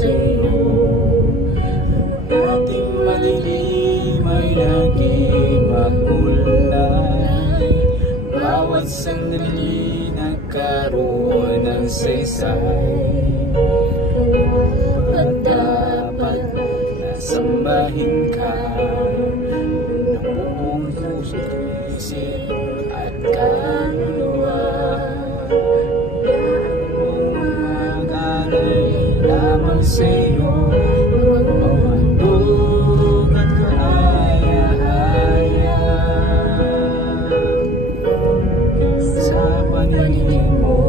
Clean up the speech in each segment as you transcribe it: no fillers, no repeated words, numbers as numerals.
sa'yo. Dating madilim ay naging makulay. Bawat sandali nagkaroon ng saysay. At dapat nasambahin ka ng buong puso, isip at kaluluwa. Mag-alay lamang sa'yo, magmamandog at kaaya-aya. Sa paningin mo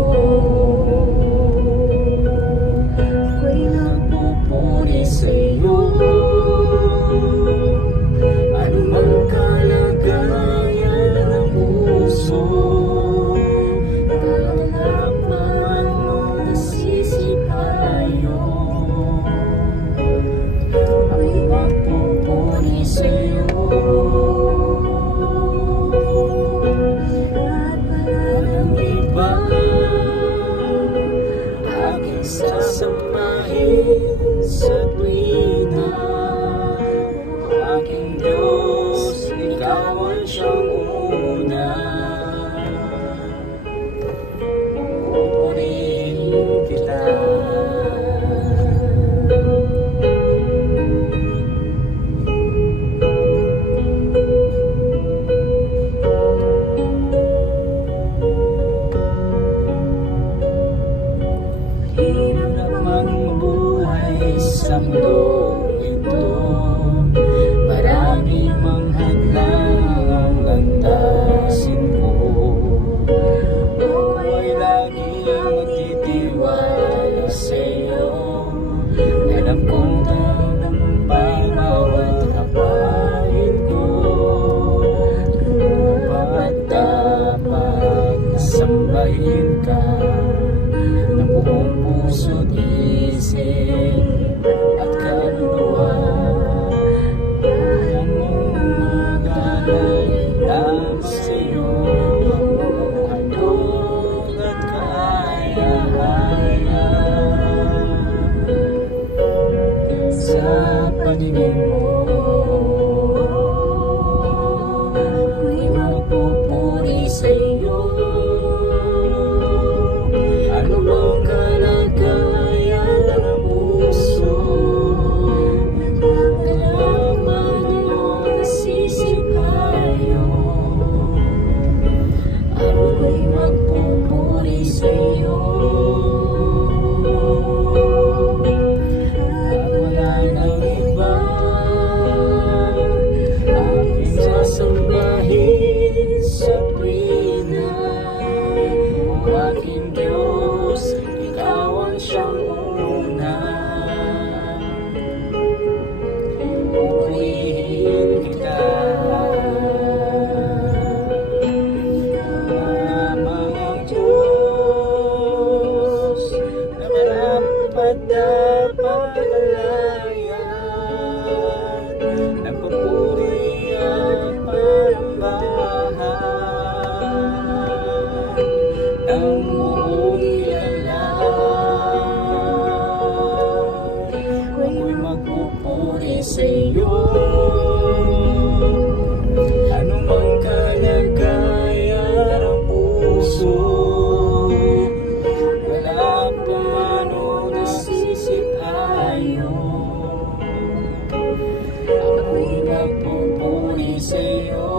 ako'y nagpupuri sa'yo. Anumang kalagayan ng puso, kahit paano nasisipayo, ako'y magpupuri sa'yo. At walang iba aking sasamahin sa tuwina. Aking Diyos, ikaw ang siyang una. Pupurihin kita. Hirap namang mabuhay sa mundong ito. Marami mang hadlang ang lantasin ko. Huwag laging magtitiwala sa'yo. Alam kong tagumpay bawat hapain ko. Ba't dapat nasambahin ka ng buong puso't isip at kaluluwa. Mag-alay lang sa'yo, handog at kaaya-aya. Sa paningin mo ako'y magpupuri sa'yo. Ano bang kalagayan ng puso, kahit paano nasisipayo, ako'y magpupuri sa'yo. At wala nang iba aking sasambahin sa tuwina. O aking Diyos, ikaw ang siyang una. Pupurihin kita. Ikaw lamang ang Diyos na karapat-dapat alayan. Nagpupuri at parambahan ng buong yalan. Ako'y magpupuri sa'yo. Anumang kalagayan ng puso, wala pa mano nasisipayo, ako'y magpupuri sa'yo.